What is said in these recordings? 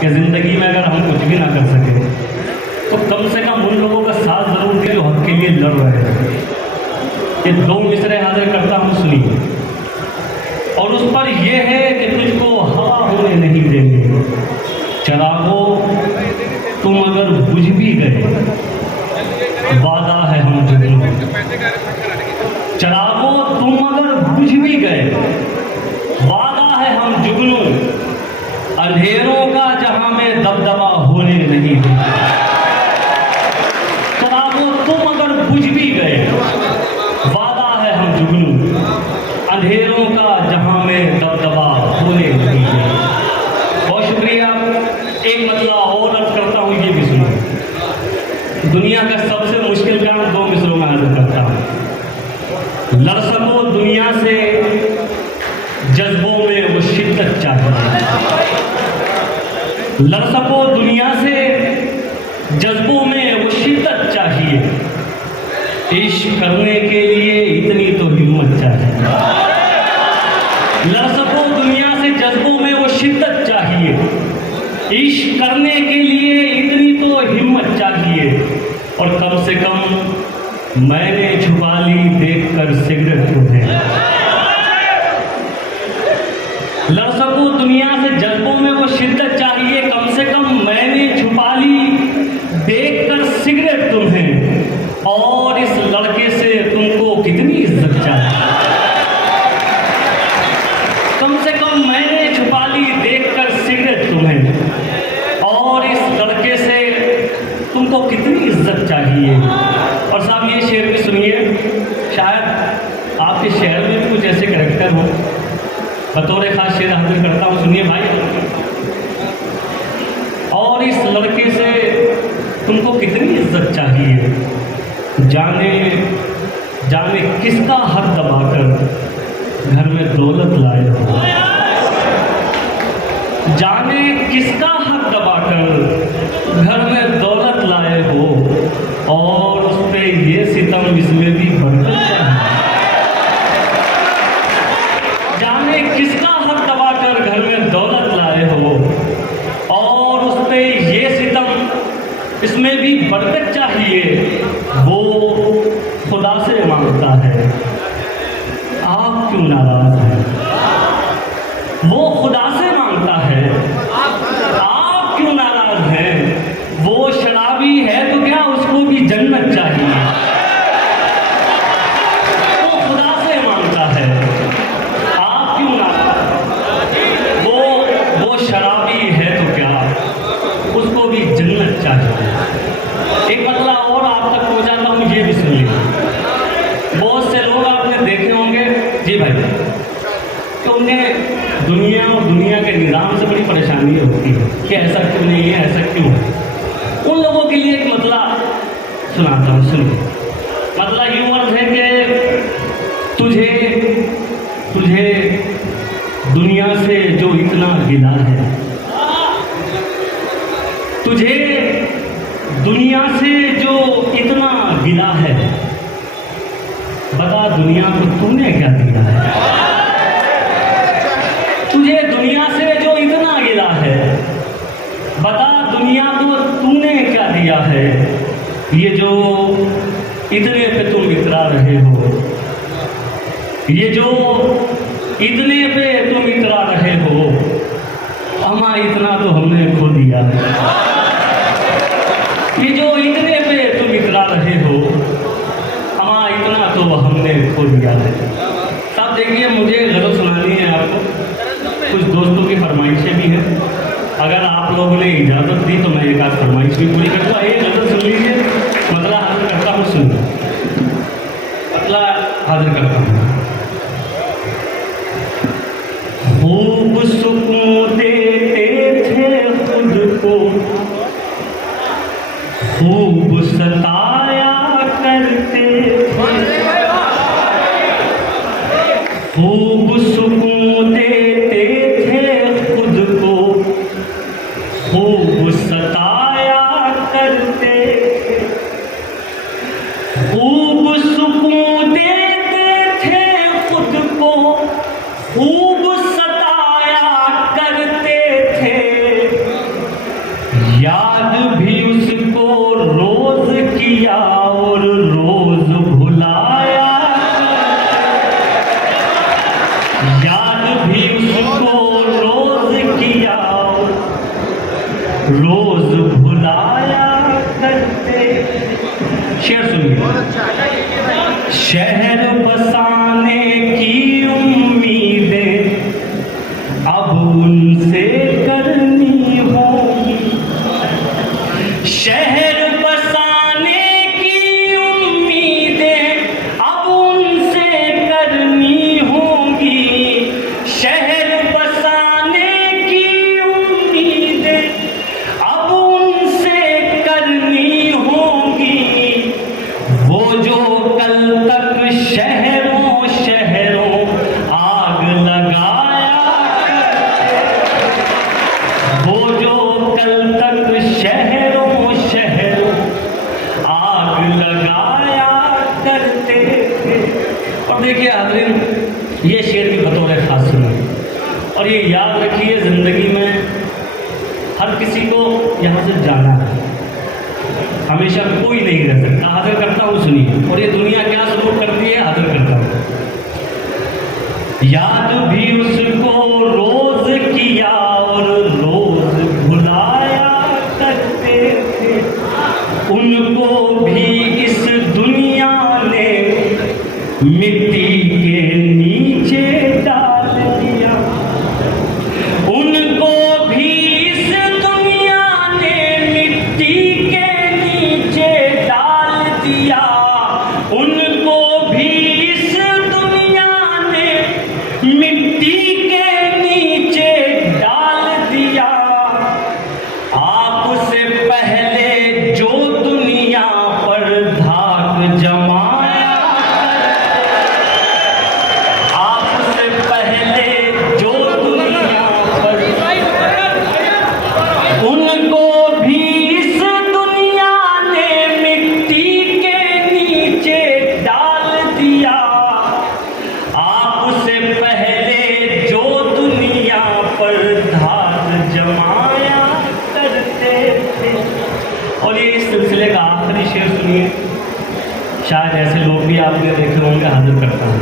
कि ज़िंदगी में अगर हम कुछ भी ना कर सके तो कम से कम उन लोगों का साथ ज़रूर दें जो हक के लिए लड़ रहे हैं। ये 2 मिसरे हाजिर करता हूँ, सुनिए। और उस पर यह है कि तुझको हवा होने नहीं देंगे, चरागो तुम अगर बुझ भी गए, वादा है हम जुगनू। चरागो तुम अगर बुझ भी गए, वादा है हम जुगनू। अंधेरों का जहां में दबदबा होने नहीं देंगे। चरागो तुम अगर बुझ भी गए, वादा है हम जुगनू। अंधेरों का जहां में दबदबा होने नहीं देंगे। बहुत शुक्रिया। एक मतलब और अर्ज करता हूँ, ये भी सुनो। दुनिया का सबसे मुश्किल काम 2 मिसरों में अर्ज करता हूँ। लड़ सको दुनिया से, जज्बों में वो शिद्दत चाहिए। लड़ सको दुनिया से, जज्बों में वो शिद्दत चाहिए। इश्क करने के लिए इतनी तो हिम्मत चाहिए। लड़ सको दुनिया से, जज्बों में वो शिद्दत चाहिए। इश्क करने के लिए इतनी तो हिम्मत चाहिए। और कम से कम मैंने छुपा ली देखकर सिगरेट तुम्हें। लड़ सको दुनिया से, जज्बों में वो शिद्दत चाहिए। कम से कम मैंने छुपा ली देखकर सिगरेट तुम्हें। और इस लड़के से तुमको कितनी इज्जत चाहिए। कम से कम मैंने छुपा ली देखकर सिगरेट तुम्हें। और इस लड़के से तुमको कितनी इज्जत चाहिए। और साहब ये शेर भी सुनिए, शायद आपके शहर में भी कुछ ऐसे कैरेक्टर हो। बतौर खास शेर हाजिर करता हूँ, सुनिए भाई। और इस लड़के से तुमको कितनी इज्जत चाहिए। जाने जाने किसका हक दबाकर घर में दौलत लाए हो। जाने किसका हक दबाकर घर में दौलत लाए हो। और उस पे ये सितम इसमें भी बरकत चाहिए। जाने किसका हक दबाकर घर में दौलत लाए हो। और उस पे ये सितम इसमें भी बरकत चाहिए। वो खुदा से मांगता है, आप क्यों नाराज हैं। वो खुदा से मांगता है, आप क्यों नाराज हैं। वो शराबी है तो क्या उसको भी जन्नत चाहिए। वो खुदा से मांगता है, आप क्यों नाराज। वो शराबी है तो क्या उसको भी जन्नत चाहिए। एक मतलब और आप तक पहुंचाता हूँ, ये भी सुन लीजिए। बहुत से लोग आपने देखे होंगे जी भाई कि उन्हें दुनिया और दुनिया के निज़ाम से बड़ी परेशानी होती है कि ऐसा क्यों नहीं है, ऐसा क्यों है। उन लोगों के लिए एक मतलब सुनाता हूँ, सुनिए। मतलब यूं अर्थ है कि तुझे दुनिया से जो इतना गिला है, तुझे दुनिया से जो इतना गिला है, बता दुनिया को तूने क्या दिया है। तुझे दुनिया से जो इतना गिला है, बता दुनिया को तूने क्या दिया है। ये जो इतने पे तुम इतरा रहे हो, ये जो इतने पे तुम इतरा रहे हो, अमा इतना तो हमने खो दिया है। ये जो इतने पे तुम इतरा रहे हो, अमा इतना तो हमने खो दिया है। साहब देखिए, मुझे गज़ल सुनानी है आपको, कुछ दोस्तों की फरमाइशें भी हैं। अगर आप लोगों ने इजाज़त दी तो मैं एक आध फरमाइश भी पूरी करूँगा। एक गज़ल सुन लीजिए, मतलब हाजिर करता हूँ, सुन मतलब हाजिर करता हूँ। खूब सुकून देते थे खुद को, खूब सताया करते थे। खूब सुकून देते थे खुद को, खूब सताया करते थे। खूब सुकून देते थे खुद को, खूब सताया करते थे। रोज भुलाया करते। शेर सुनिए। शहर बसाने की उम्मीदें अब उनसे करनी होगी। शहर बसाने की उम्मीदें अब उनसे करनी होगी। शहर बसाने की उम्मीदें अब उनसे करनी होगी। वो जो कल तक शहरों शहरों आग लगाया करते। वो जो कल तक शहरों शहरों आग लगाया करते थे। और देखिए हाज़रीन, ये शेर की बतौर खास सुनो और ये याद रखिए, ज़िंदगी में हर किसी को यहाँ से जाना है, हमेशा कोई नहीं रह सकता। हाजिर करता हूँ सुनिए। और ये दुनिया क्या सलूक करती है, हाजिर करता हूँ। याद भी उसको रोज किया और रोज भुलाया करते थे। उनको भी इस दुनिया ने मिट्टी के नीचे डाल दिया। उनको भी इस दुनिया ने मिट्टी के नीचे डाल दिया। उनको भी इस दुनिया ने मिट्टी के नीचे डाल दिया। आपसे पहले जो दुनिया पर धाक जमाया करते। आपसे पहले जो दुनिया पर, उनको भी इस दुनिया ने मिट्टी के नीचे डाल दिया। आपसे पहले जो दुनिया पर धाक जमाया करते थे। और ये इस सिलसिले का आखिरी शेर सुनिए। शायद ऐसे लोग भी आपने देखे होंगे, हाजिर करता हूँ।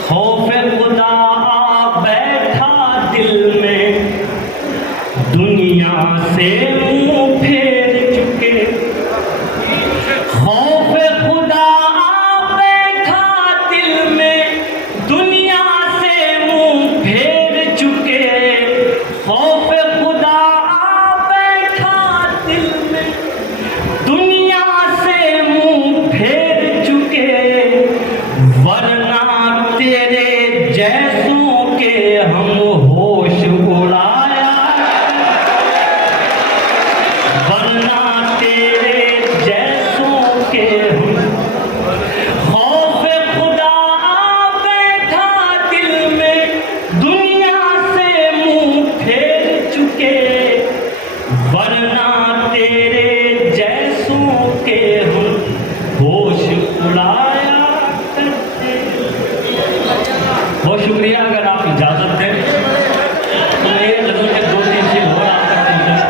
खौफे खुदा आ बैठा दिल में, दुनिया से मुंह फेर चुके। खौफे खुदा आ बैठा दिल में, दुनिया से मुंह फेर चुके। खौफे खुदा आ बैठा दिल में, दुनिया से मुंह फेर चुके। वरना तेरे जैसों के हम होश उड़ाया। वरना तेरे जैसों के हम। खौफे खुदा आ बैठा दिल में, दुनिया से मुंह फेर चुके। वरना तेरे जैसों के हम होश उड़ाया करते। बहुत शुक्रिया। अगर आप इजाज़त दें तो मेरे नज़र में 2-3 चीज़ और आप करते हैं।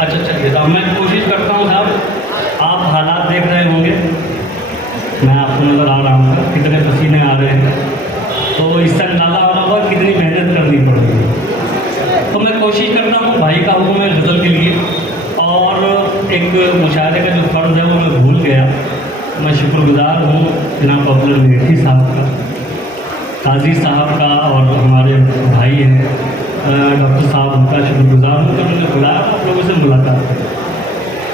अच्छा चलिए साहब, मैं कोशिश करता हूँ साहब, आप हालात देख रहे होंगे, मैं आपको नज़र आ रहा हूँ कितने पसीने आ रहे हैं, तो इससे अंदाज़ा हो रहा होगा कितनी मेहनत करनी पड़ रही है। तो मैं कोशिश करता हूँ, भाई का हुक्म है गज़ल के लिए, और एक मुशायरे का जो फ़र्ज़ है वो मैं भूल गया। मैं शुक्रगुज़ार हूँ जनाब पॉपुलर मेथी साहब का, काजी साहब का, और हमारे भाई हैं डॉक्टर साहब, उनका शुक्रगुज़ार हूँ कि उन्होंने बुलाया आप लोगों से मुलाकात करें।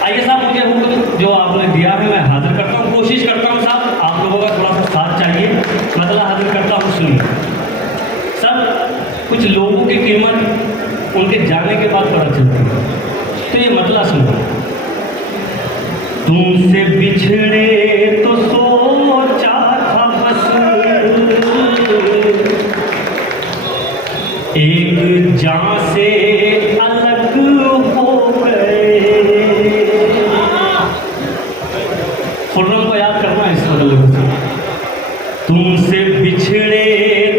आइए साहब, मुझे हुक्म जो आपने दिया है मैं हाजिर करता हूँ। कोशिश करता हूँ साहब, आप लोगों का थोड़ा सा साथ चाहिए, मतलब हाजिर करता हूँ। सुनिए सर, कुछ लोगों की कीमत उनके जाने के बाद पता चलती है, तो ये मतलब सुनो। तुमसे बिछड़े तो सोचा था बस, एक जान से अलग हो गए। खुर्रम को याद करना है इस बदल से। तुमसे बिछड़े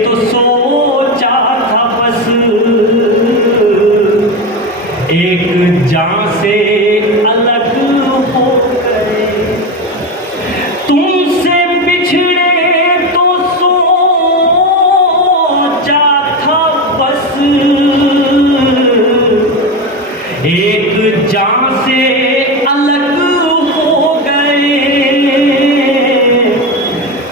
तो सोचा था बस, एक जान से अलग हो गए। तुमसे बिछड़े तो सोचा था बस, से अलग हो गए,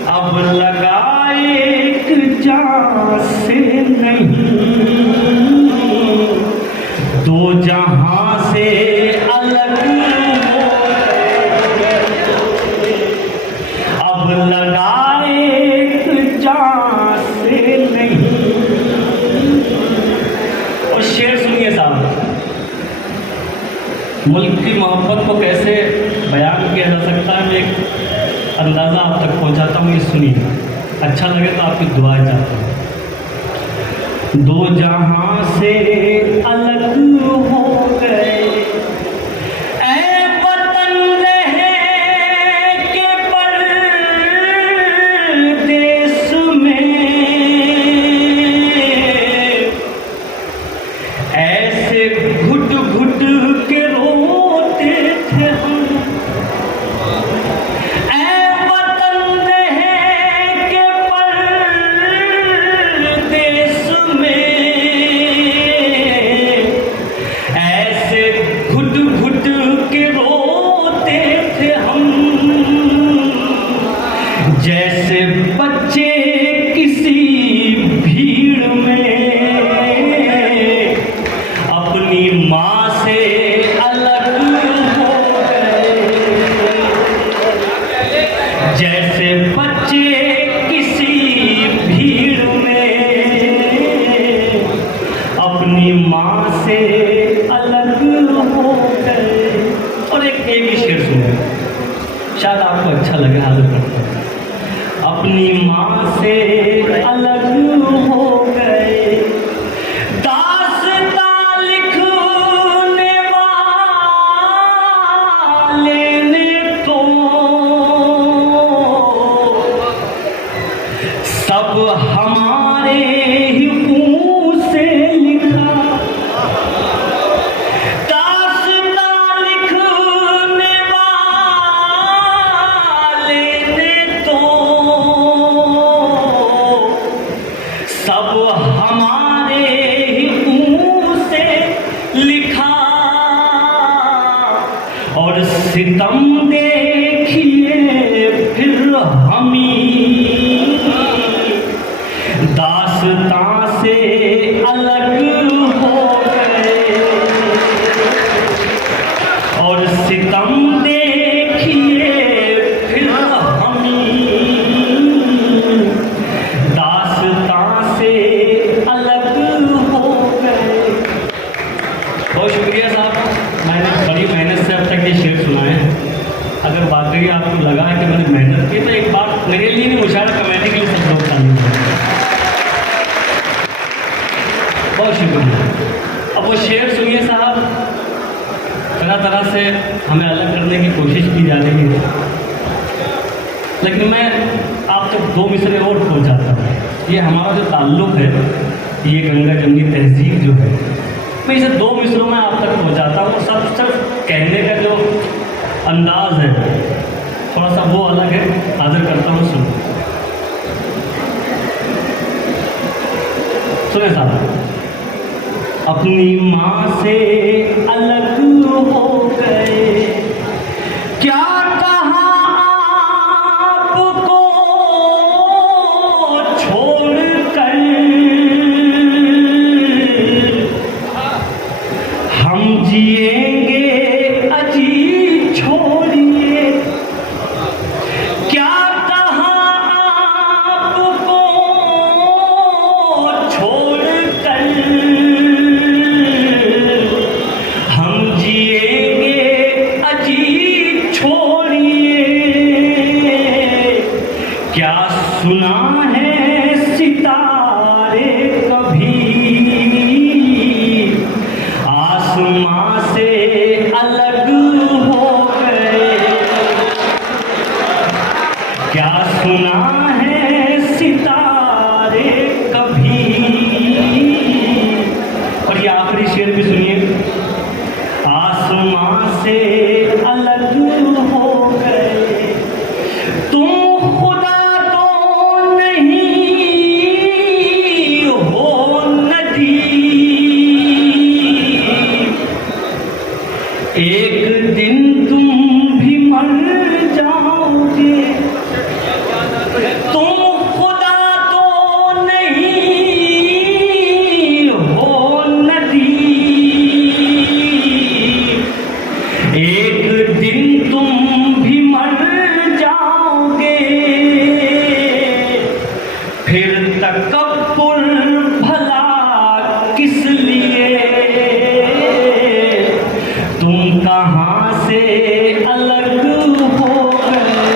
अब लगाए एक जान से नहीं, दो जहां से अलग हो गए, अब लगाए एक जान से नहीं। और शेर सुनिए साहब, मुल्क की मोहब्बत को कैसे बयान किया जा सकता है, मैं एक अंदाज़ा आप तक पहुंचाता हूँ, ये सुनिए, अच्छा लगे तो आपकी दुआएं चाहता हूँ। दो जहां से अलग हो गए, ऐ वतन रहे के परदेस में, ऐसे घुट घुट के रोते थे हम, ऐ वतन रहे के परदेस में, ऐसे घुट घुट के रोते थे हम, जैसे बच्चे किसी भीड़ में अपनी माँ से अलग हो गए, जैसे बच्चे किसी भीड़ में अपनी माँ से अलग हो गए। और एक ही शेर सुने, शायद आपको अच्छा लगे, हाजिर करता हूँ। अपनी माँ से अलग हो गए, दास्तां लिखने वाले ने तो सब हमारे ही खून से लिखा, दास्तां लिखने वाले ने तो सब हमारे ही खून से लिखा, और सितम देखिए फिर हमी दास्तां से अलग हो गए, और सितम देखिए फिर हमी दास्तां से अलग हो गए। बहुत शुक्रिया साहब, मैंने बड़ी मेहनत से अब तक ये शेर सुनाए हैं। अगर वाकई आपको लगा है कि मैंने मेहनत की तो एक बात मेरे लिए नहीं, मुशायरा कमेटी के लिए सब लोग ताली दें। बहुत शुक्रिया। अब वो शेर सुनिए साहब, तरह तरह से हमें अलग करने की कोशिश की जा रही है, लेकिन मैं आप तक दो मिसरे और पहुँचाता हूँ। ये हमारा जो ताल्लुक़ है, ये गंगा जमुनी तहजीब जो है, मैं इसे दो मिसरों में आप तक पहुँचाता हूँ। सब सिर्फ कहने का जो अंदाज है थोड़ा सा वो अलग है, हाजिर करता हूँ, सुने साहब। अपनी माँ से अलग हो गए, क्या कहा आपको छोड़कर, हम जिएंगे अजी छोड़िए, क्या कहा आपको छोड़कर, हम जिएंगे अजी छोड़िए, क्या सुना है सितारे कभी आसमां से एक दिन तुम भी मर जाओगे, तुम खुदा तो नहीं हो नदी। एक दिन तुम भी मर जाओगे, फिर तकब्बुर भला किस लिए। तुम कहाँ से अलग हो गए,